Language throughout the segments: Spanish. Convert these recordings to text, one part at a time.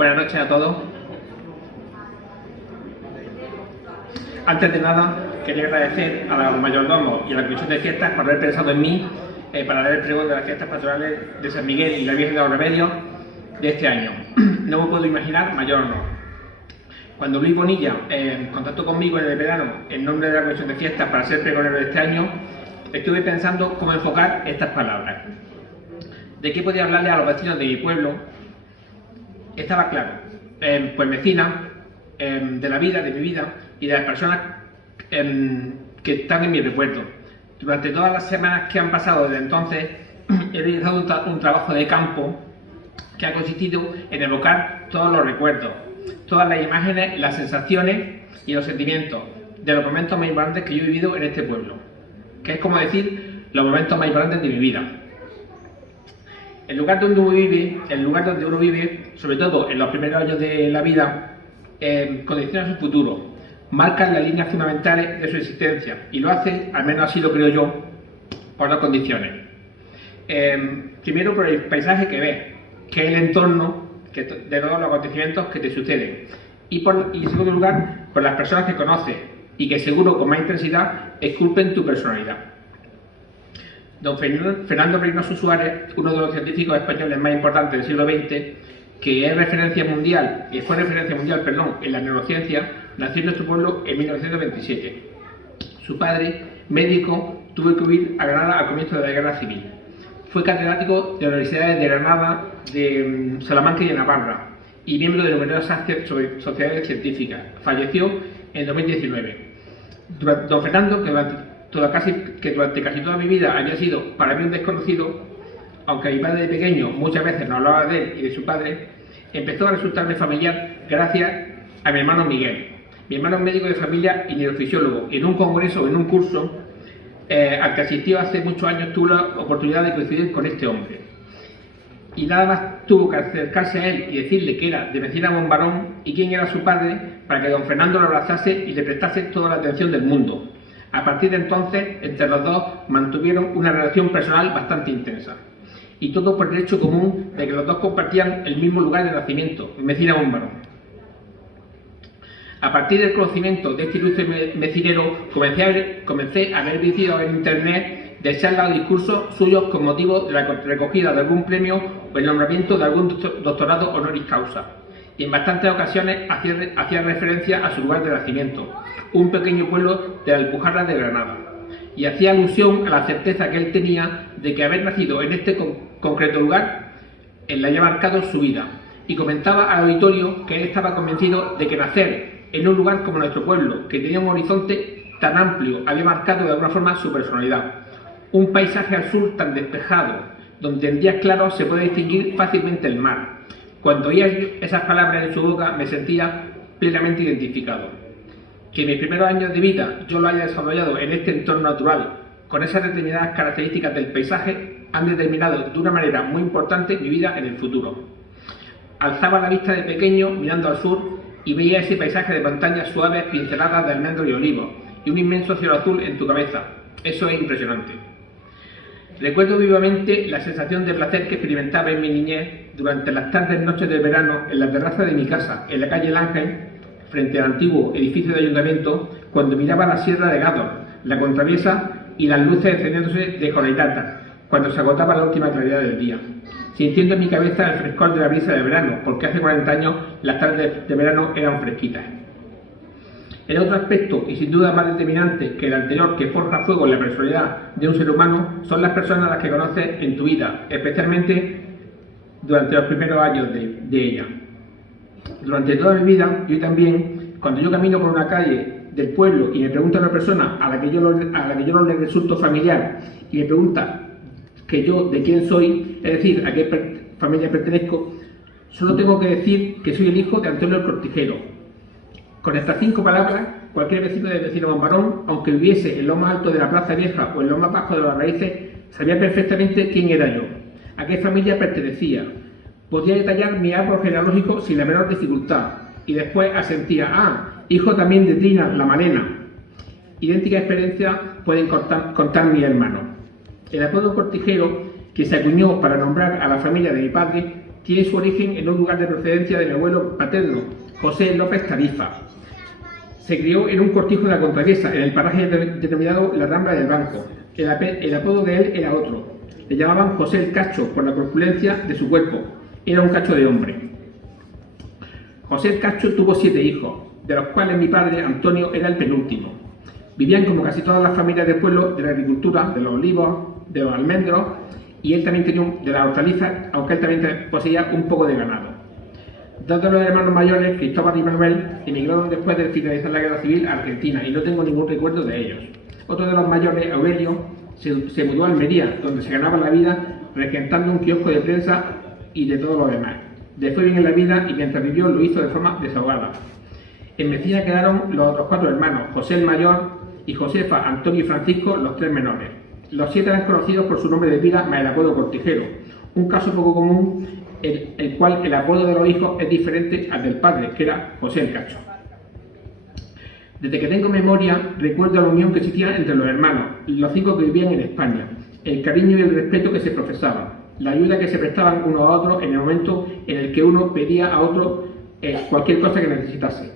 Buenas noches a todos. Antes de nada, quería agradecer a los mayordomos y a la Comisión de Fiestas por haber pensado en mí para dar el pregón de las fiestas pastorales de San Miguel y la Virgen de los Remedios de este año. No me puedo imaginar mayor honor. Cuando Luis Bonilla contactó conmigo en el verano en nombre de la Comisión de Fiestas para ser pregonero de este año, estuve pensando cómo enfocar estas palabras. ¿De qué podía hablarle a los vecinos de mi pueblo? Estaba claro, pues vecina de la vida, de mi vida y de las personas que están en mi recuerdo. Durante todas las semanas que han pasado desde entonces he realizado un trabajo de campo que ha consistido en evocar todos los recuerdos, todas las imágenes, las sensaciones y los sentimientos de los momentos más importantes que yo he vivido en este pueblo, que es como decir los momentos más importantes de mi vida. El lugar donde uno vive, sobre todo en los primeros años de la vida, condiciona su futuro, marca las líneas fundamentales de su existencia y lo hace, al menos así lo creo yo, por dos condiciones. Primero, por el paisaje que ves, que es el entorno de todos los acontecimientos que te suceden. Y en segundo lugar, por las personas que conoces y que seguro con más intensidad esculpen tu personalidad. Don Fernando Reynoso Suárez, uno de los científicos españoles más importantes del siglo XX, que fue referencia mundial, en la neurociencia, nació en nuestro pueblo en 1927. Su padre, médico, tuvo que huir a Granada al comienzo de la Guerra Civil. Fue catedrático de las universidades de Granada, de Salamanca y de Navarra, y miembro de numerosas sociedades científicas. Falleció en 2019. Don Fernando, que durante casi toda mi vida había sido para mí un desconocido, aunque mi padre de pequeño muchas veces nos hablaba de él y de su padre, empezó a resultarme familiar gracias a mi hermano Miguel. Mi hermano es médico de familia y neurofisiólogo, y en un congreso, en un curso al que asistió hace muchos años, tuvo la oportunidad de coincidir con este hombre. Y nada más tuvo que acercarse a él y decirle que era de Mecina Bombarón y quién era su padre para que don Fernando lo abrazase y le prestase toda la atención del mundo. A partir de entonces, entre los dos mantuvieron una relación personal bastante intensa. Y todo por el hecho común de que los dos compartían el mismo lugar de nacimiento, Mecina Bombarón. A partir del conocimiento de este ilustre mecinero, comencé a ver vídeos en internet de charlas o discursos suyos con motivo de la recogida de algún premio o el nombramiento de algún doctorado honoris causa. Y en bastantes ocasiones hacía referencia a su lugar de nacimiento, un pequeño pueblo de la Alpujarra de Granada, y hacía alusión a la certeza que él tenía de que haber nacido en este concreto lugar le había marcado su vida, y comentaba al auditorio que él estaba convencido de que nacer en un lugar como nuestro pueblo, que tenía un horizonte tan amplio, había marcado de alguna forma su personalidad. Un paisaje al sur tan despejado, donde en días claros se puede distinguir fácilmente el mar. Cuando oía esas palabras en su boca me sentía plenamente identificado. Que mis primeros años de vida yo lo haya desarrollado en este entorno natural, con esas determinadas características del paisaje, han determinado de una manera muy importante mi vida en el futuro. Alzaba la vista de pequeño mirando al sur y veía ese paisaje de montañas suaves pinceladas de almendros y olivos y un inmenso cielo azul en tu cabeza. Eso es impresionante. Recuerdo vivamente la sensación de placer que experimentaba en mi niñez durante las tardes noches del verano en la terraza de mi casa, en la calle El Ángel, frente al antiguo edificio de ayuntamiento, cuando miraba la sierra de Gádor, la contraviesa y las luces encendiéndose de jornada, cuando se agotaba la última claridad del día, sintiendo en mi cabeza el frescor de la brisa de verano, porque hace 40 años las tardes de verano eran fresquitas. El otro aspecto, y sin duda más determinante que el anterior, que forja fuego en la personalidad de un ser humano, son las personas a las que conoces en tu vida, especialmente durante los primeros años de ella. Durante toda mi vida, yo también, cuando yo camino por una calle del pueblo y me pregunta a una persona a la que yo no le resulto familiar y me pregunta que yo de quién soy, es decir, a qué familia pertenezco, solo tengo que decir que soy el hijo de Antonio el Cortijero. Con estas 5 palabras, cualquier vecino de Mecina Bombarón, aunque viviese en lo más alto de la Plaza Vieja o en lo más bajo de las Raíces, sabía perfectamente quién era yo, a qué familia pertenecía. Podía detallar mi árbol genealógico sin la menor dificultad, y después asentía, hijo también de Trina, la Malena. Idéntica experiencia pueden contar mis hermanos. El apodo Cortijero, que se acuñó para nombrar a la familia de mi padre, tiene su origen en un lugar de procedencia de mi abuelo paterno, José López Tarifa. Se crió en un cortijo de la Contraviesa, en el paraje denominado La Rambla del Banco. El apodo de él era otro. Le llamaban José el Cacho por la corpulencia de su cuerpo. Era un cacho de hombre. José el Cacho tuvo 7 hijos, de los cuales mi padre, Antonio, era el penúltimo. Vivían como casi todas las familias del pueblo de la agricultura, de los olivos, de los almendros, y él también tenía de las hortalizas, aunque él también poseía un poco de ganado. Dos de los hermanos mayores, Cristóbal y Manuel, emigraron después de finalizar la Guerra Civil a Argentina y no tengo ningún recuerdo de ellos. Otro de los mayores, Aurelio, se mudó a Almería, donde se ganaba la vida regentando un kiosco de prensa y de todo lo demás. Le fue bien en la vida y mientras vivió lo hizo de forma desahogada. En Mecina quedaron los otros 4 hermanos, José el mayor y Josefa, Antonio y Francisco, los 3 menores. Los 7 eran conocidos por su nombre de pila más el apodo Cortijero, un caso poco común, el cual el apodo de los hijos es diferente al del padre, que era José el Cacho. Desde que tengo memoria, recuerdo la unión que existía entre los hermanos, los 5 que vivían en España, el cariño y el respeto que se profesaban, la ayuda que se prestaban unos a otros en el momento en el que uno pedía a otro cualquier cosa que necesitase.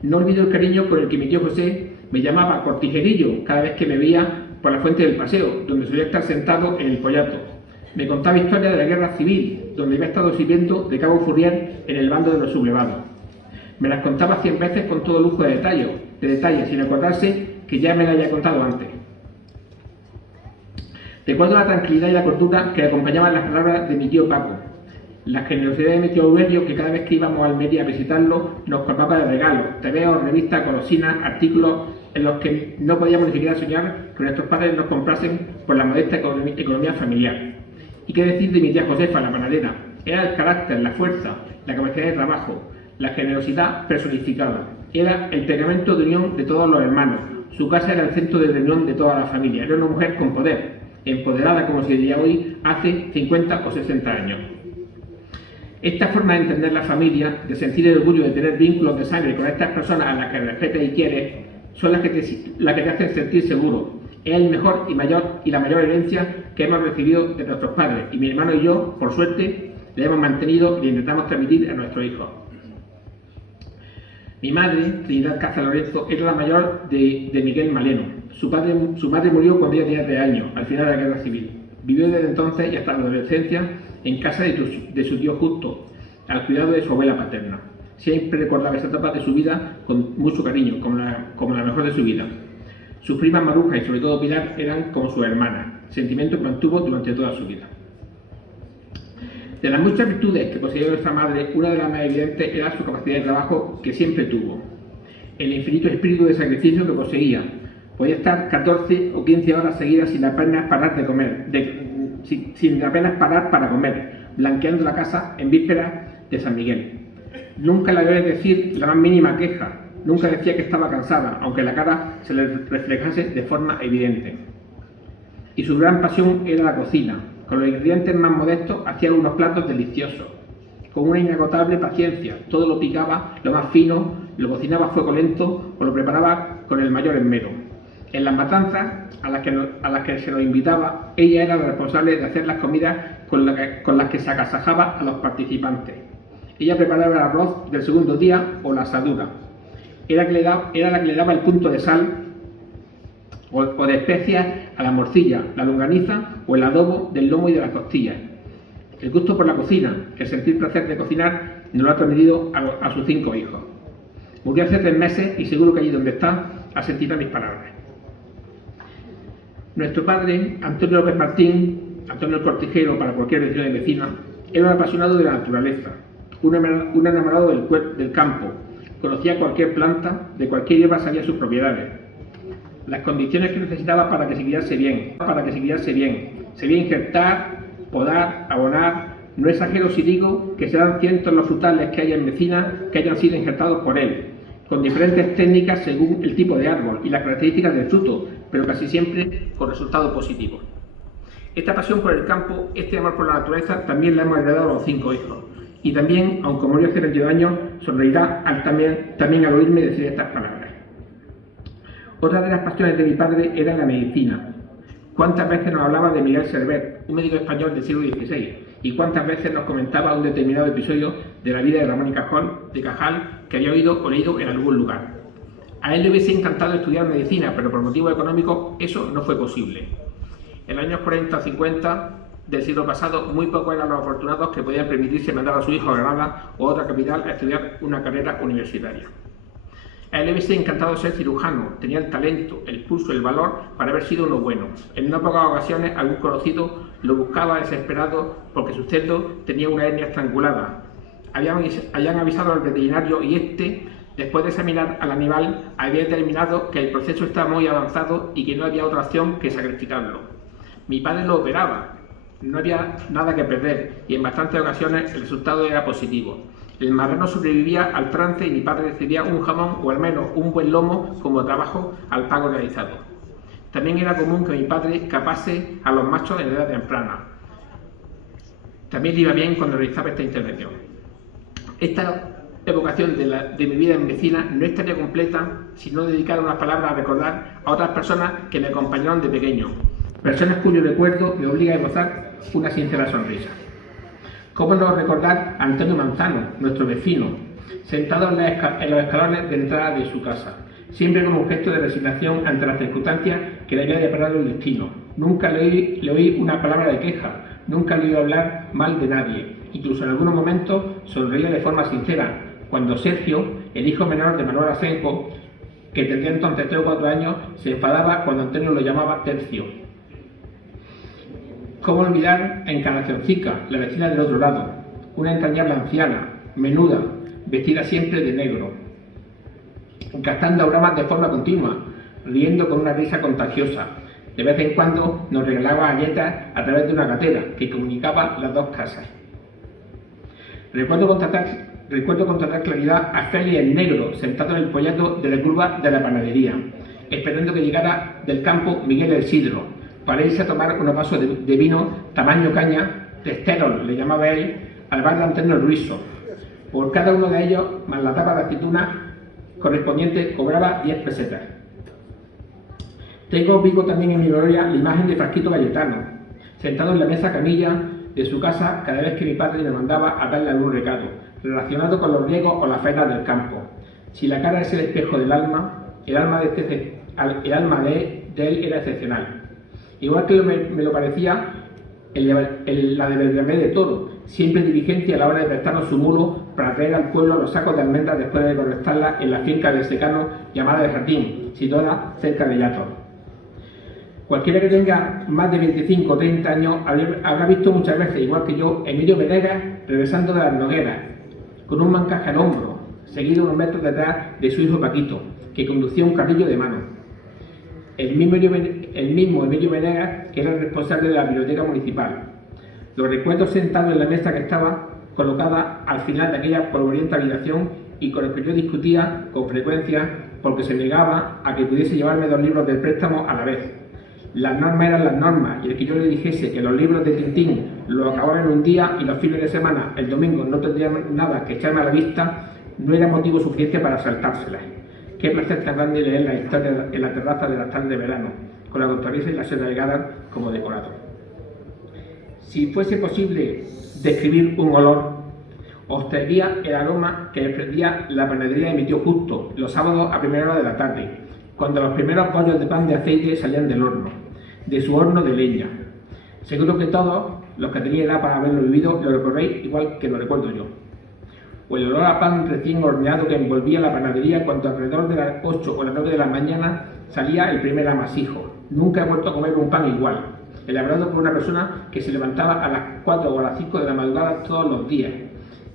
No olvido el cariño con el que mi tío José me llamaba Cortijerillo cada vez que me veía por la fuente del paseo, donde solía estar sentado en el pollato. Me contaba historias de la guerra civil, donde había estado sirviendo de cabo Fourier en el bando de los sublevados. Me las contaba 100 veces con todo lujo de detalles, sin acordarse que ya me la había contado antes. Recuerdo la tranquilidad y la cordura que acompañaban las palabras de mi tío Paco, la generosidad de mi tío Aurelio, que cada vez que íbamos a Almería a visitarlo nos colmaba de regalos, tebeos, revistas, golosinas, artículos en los que no podíamos ni siquiera soñar que nuestros padres nos comprasen por la modesta economía familiar. ¿Y qué decir de mi tía Josefa, la panadera? Era el carácter, la fuerza, la capacidad de trabajo, la generosidad personificada. Era el pegamento de unión de todos los hermanos. Su casa era el centro de reunión de toda la familia. Era una mujer con poder, empoderada como se diría hoy, hace 50 o 60 años. Esta forma de entender la familia, de sentir el orgullo de tener vínculos de sangre con estas personas a las que respetas y quieres, son las que te hacen sentir seguro. Es el mejor y la mayor herencia que hemos recibido de nuestros padres, y mi hermano y yo, por suerte, la hemos mantenido y la intentamos transmitir a nuestros hijos. Mi madre, Trinidad Caza Lorenzo, era la mayor de Miguel Maleno. Su madre murió cuando ella tenía 3 años, al final de la Guerra Civil. Vivió desde entonces y hasta la adolescencia en casa de su tío Justo, al cuidado de su abuela paterna. Siempre recordaba esa etapa de su vida con mucho cariño, como la mejor de su vida. Sus primas Maruja y sobre todo Pilar eran como sus hermanas, sentimiento que mantuvo durante toda su vida. De las muchas virtudes que poseía nuestra madre, una de las más evidentes era su capacidad de trabajo que siempre tuvo. El infinito espíritu de sacrificio que poseía. Podía estar 14 o 15 horas seguidas sin apenas parar de comer, sin apenas parar para comer, blanqueando la casa en vísperas de San Miguel. Nunca le oí decir la más mínima queja, nunca decía que estaba cansada, aunque la cara se le reflejase de forma evidente. Y su gran pasión era la cocina. Con los ingredientes más modestos hacía unos platos deliciosos, con una inagotable paciencia. Todo lo picaba lo más fino, lo cocinaba a fuego lento o lo preparaba con el mayor esmero. En las matanzas a las que se nos invitaba, ella era la responsable de hacer las comidas con las que se agasajaba a los participantes. Ella preparaba el arroz del segundo día o la asadura. Era la que le daba el punto de sal o de especias a la morcilla, la longaniza o el adobo del lomo y de las costillas. El gusto por la cocina, el sentir placer de cocinar, nos lo ha transmitido a sus 5 hijos. Murió hace 3 meses y seguro que allí donde está asentirá mis palabras. Nuestro padre, Antonio López Martín, Antonio el Cortijero para cualquier vecino de vecina, era un apasionado de la naturaleza, un enamorado del campo. Conocía cualquier planta, de cualquier hierba sabía sus propiedades, las condiciones que necesitaba para que se criase bien. Sabía injertar, podar, abonar. No exagero si digo que serán cientos los frutales que hay en Mecina que hayan sido injertados por él, con diferentes técnicas según el tipo de árbol y las características del fruto, pero casi siempre con resultados positivos. Esta pasión por el campo, este amor por la naturaleza, también la hemos heredado a los 5 hijos. Y también, aunque murió hace 22 años, sonreirá también al oírme decir estas palabras. Otra de las pasiones de mi padre era la medicina. ¿Cuántas veces nos hablaba de Miguel Servet, un médico español del siglo XVI, y cuántas veces nos comentaba un determinado episodio de la vida de Ramón y Cajal que había oído o leído en algún lugar. A él le hubiese encantado estudiar medicina, pero por motivos económicos eso no fue posible. En los años 40 o 50 del siglo pasado, muy pocos eran los afortunados que podían permitirse mandar a su hijo a Granada o a otra capital a estudiar una carrera universitaria. A él le hubiese encantado ser cirujano, tenía el talento, el pulso, el valor para haber sido uno bueno. En no pocas ocasiones algún conocido lo buscaba desesperado porque su cerdo tenía una hernia estrangulada. Habían avisado al veterinario y este, después de examinar al animal, había determinado que el proceso estaba muy avanzado y que no había otra opción que sacrificarlo. Mi padre lo operaba, no había nada que perder y en bastantes ocasiones el resultado era positivo. El marrano sobrevivía al trance y mi padre recibía un jamón o al menos un buen lomo como trabajo al pago realizado. También era común que mi padre capase a los machos en edad temprana. También le iba bien cuando realizaba esta intervención. Esta evocación de mi vida en medicina no estaría completa si no dedicara unas palabras a recordar a otras personas que me acompañaron de pequeño, personas cuyo recuerdo me obliga a esbozar una sincera sonrisa. ¿Cómo no recordar a Antonio Manzano, nuestro vecino, sentado en los escalones de entrada de su casa, siempre con un gesto de resignación ante las circunstancias que le había deparado el destino? Nunca le oí una palabra de queja, nunca le oí hablar mal de nadie, incluso en algunos momentos sonreía de forma sincera, cuando Sergio, el hijo menor de Manuel Asenjo, que tendría entonces 3 o 4 años, se enfadaba cuando Antonio lo llamaba Tercio. ¿Cómo olvidar a Encarnacioncica, la vecina del otro lado, una entrañable anciana, menuda, vestida siempre de negro, gastando bromas de forma continua, riendo con una risa contagiosa? De vez en cuando nos regalaba galletas a través de una gatera que comunicaba las dos casas. Recuerdo con total claridad a Félix el Negro, sentado en el pollato de la curva de la panadería, esperando que llegara del campo Miguel el Sidro, para irse a tomar unos vasos de vino tamaño caña, testerol, le llamaba él, al bar de Antonio Ruiso. Por cada uno de ellos, más la tapa de aceituna correspondiente, cobraba 10 pesetas. Tengo vivo también en mi memoria la imagen de Frasquito Cayetano, sentado en la mesa camilla de su casa cada vez que mi padre me mandaba a darle algún recado, relacionado con los riegos o las faenas del campo. Si la cara es el espejo del alma, el alma de él era excepcional. Igual que me lo parecía la de Bernabé de Toro, siempre diligente a la hora de prestarnos su mulo para traer al pueblo los sacos de almendras después de recolectarlas en la finca del secano llamada de Jatín, situada cerca de Yator. Cualquiera que tenga más de 25 o 30 años habrá visto muchas veces, igual que yo, Emilio Venegas regresando de las Nogueras, con un mancaje al hombro, seguido unos metros detrás de su hijo Paquito, que conducía un carrillo de mano. El mismo Emilio Venegas, que era el responsable de la biblioteca municipal. Lo recuerdo sentado en la mesa que estaba colocada al final de aquella polvorienta habitación y con el que yo discutía con frecuencia porque se negaba a que pudiese llevarme 2 libros del préstamo a la vez. Las normas eran las normas y el que yo le dijese que los libros de Tintín los acababa en un día y los fines de semana, el domingo, no tendría nada que echarme a la vista, no era motivo suficiente para saltárselas. Qué placer tan grande leer la historia en la terraza de las tardes de verano, con la contravisa y la seda de Gádar como decorado. Si fuese posible describir un olor, os traería el aroma que desprendía la panadería de mi tío Justo los sábados a primera hora de la tarde, cuando los primeros bollos de pan de aceite salían del horno, de su horno de leña. Seguro que todos los que tenían edad para haberlo vivido lo recorréis igual que lo recuerdo yo. O el olor a pan recién horneado que envolvía la panadería cuando alrededor de las 8 o las 9 de la mañana salía el primer amasijo. Nunca he vuelto a comer un pan igual, elaborado por una persona que se levantaba a las 4 o a las 5 de la madrugada todos los días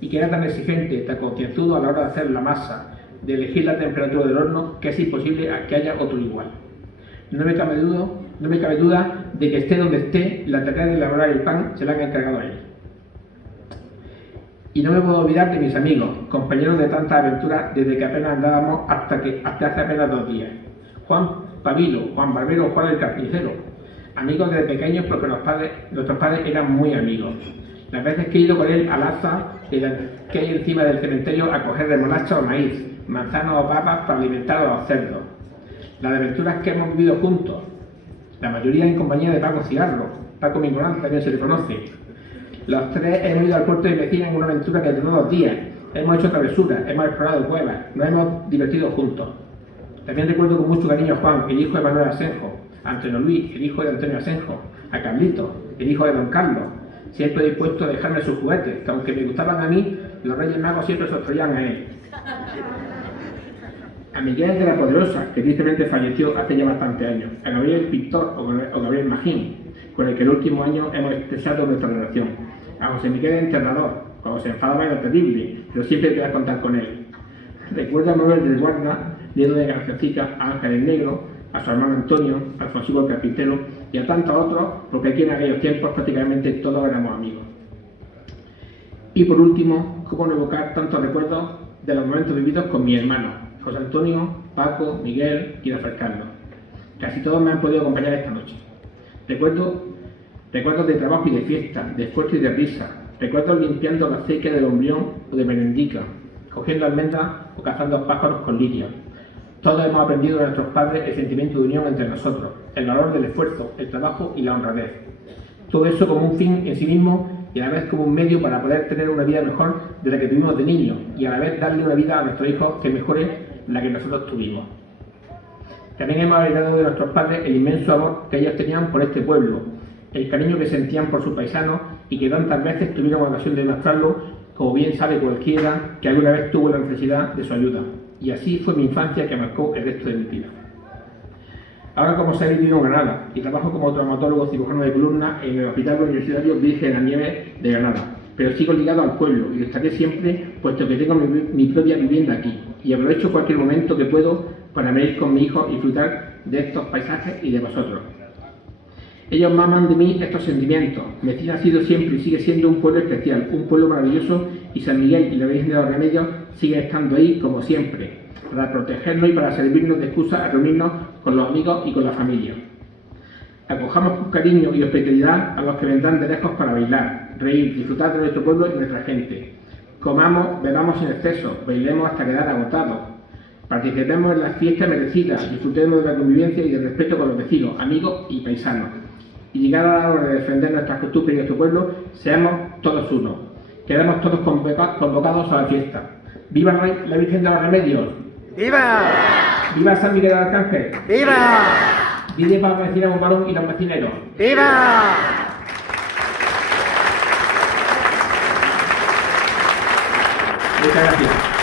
y que era tan exigente, tan concienzudo a la hora de hacer la masa, de elegir la temperatura del horno, que es imposible que haya otro igual. No me cabe duda de que esté donde esté, la tarea de elaborar el pan se la han encargado a él. Y no me puedo olvidar de mis amigos, compañeros de tantas aventuras desde que apenas andábamos hasta hace apenas 2 días. Juan Pavilo, Juan Barbero, Juan el Carnicero. Amigos desde pequeños porque nuestros padres eran muy amigos. Las veces que he ido con él al Aza, que hay encima del cementerio, a coger remolacha o maíz, manzanas o papas para alimentar a los cerdos. Las aventuras que hemos vivido juntos, la mayoría en compañía de Paco Cigarro, Paco Mingonán también se le conoce. Los tres hemos ido al puerto de Mecina en una aventura que duró 2 días. Hemos hecho travesuras, hemos explorado cuevas, nos hemos divertido juntos. También recuerdo con mucho cariño a Juan, el hijo de Manuel Asenjo, a Antonio Luis, el hijo de Antonio Asenjo, a Carlito, el hijo de Don Carlos, siempre dispuesto a dejarme sus juguetes, que aunque me gustaban a mí, los Reyes Magos siempre se los traían a él. A Miguel de la Poderosa, que tristemente falleció hace ya bastantes años, a Gabriel Pintor o Gabriel Magín, con el que el último año hemos expresado nuestra relación, a José Miguel el Enterrador, cuando se enfadaba era terrible, pero siempre quería contar con él. Recuerdo a Manuel del Guarda, lleno de cancioncicas, a Ángel el Negro, a su hermano Antonio, a Alfonso el Carpintero y a tantos otros, porque aquí en aquellos tiempos prácticamente todos éramos amigos. Y por último, cómo no evocar tantos recuerdos de los momentos vividos con mi hermano, José Antonio, Paco, Miguel y Rafael Carlos. Casi todos me han podido acompañar esta noche. Recuerdos de trabajo y de fiesta, de esfuerzo y de risa. Recuerdos limpiando la acequia del Omblión o de Menendica, cogiendo almendras o cazando pájaros con liria. Todos hemos aprendido de nuestros padres el sentimiento de unión entre nosotros, el valor del esfuerzo, el trabajo y la honradez. Todo eso como un fin en sí mismo y a la vez como un medio para poder tener una vida mejor de la que tuvimos de niños y a la vez darle una vida a nuestros hijos que mejore la que nosotros tuvimos. También hemos heredado de nuestros padres el inmenso amor que ellos tenían por este pueblo, el cariño que sentían por sus paisanos y que tantas veces tuvieron ocasión de demostrarlo, como bien sabe cualquiera que alguna vez tuvo la necesidad de su ayuda. Y así fue mi infancia que marcó el resto de mi vida. Ahora, como se ha vivido en Granada, y trabajo como traumatólogo cirujano de columna en el Hospital Universitario Virgen de la Nieve de Granada, pero sigo ligado al pueblo y lo estaré siempre, puesto que tengo mi propia vivienda aquí, y aprovecho cualquier momento que puedo para venir con mi hijo y disfrutar de estos paisajes y de vosotros. Ellos maman de mí estos sentimientos. Mecina ha sido siempre y sigue siendo un pueblo especial, un pueblo maravilloso, y San Miguel y la Virgen de los Remedios siguen estando ahí como siempre, para protegernos y para servirnos de excusa a reunirnos con los amigos y con la familia. Acojamos con cariño y hospitalidad a los que vendrán de lejos para bailar, reír, disfrutar de nuestro pueblo y nuestra gente. Comamos, bebamos sin exceso, bailemos hasta quedar agotados. Participemos en las fiestas merecidas, disfrutemos de la convivencia y del respeto con los vecinos, amigos y paisanos. Y llegada la hora de defender nuestras costumbres y nuestro pueblo, seamos todos uno. Quedamos todos convocados a la fiesta. ¡Viva la Virgen de los Remedios! ¡Viva! ¡Viva San Miguel de Arcángel! ¡Viva! ¡Vive para los vecinos Bombardón y los vecineros! ¡Viva! Muchas gracias.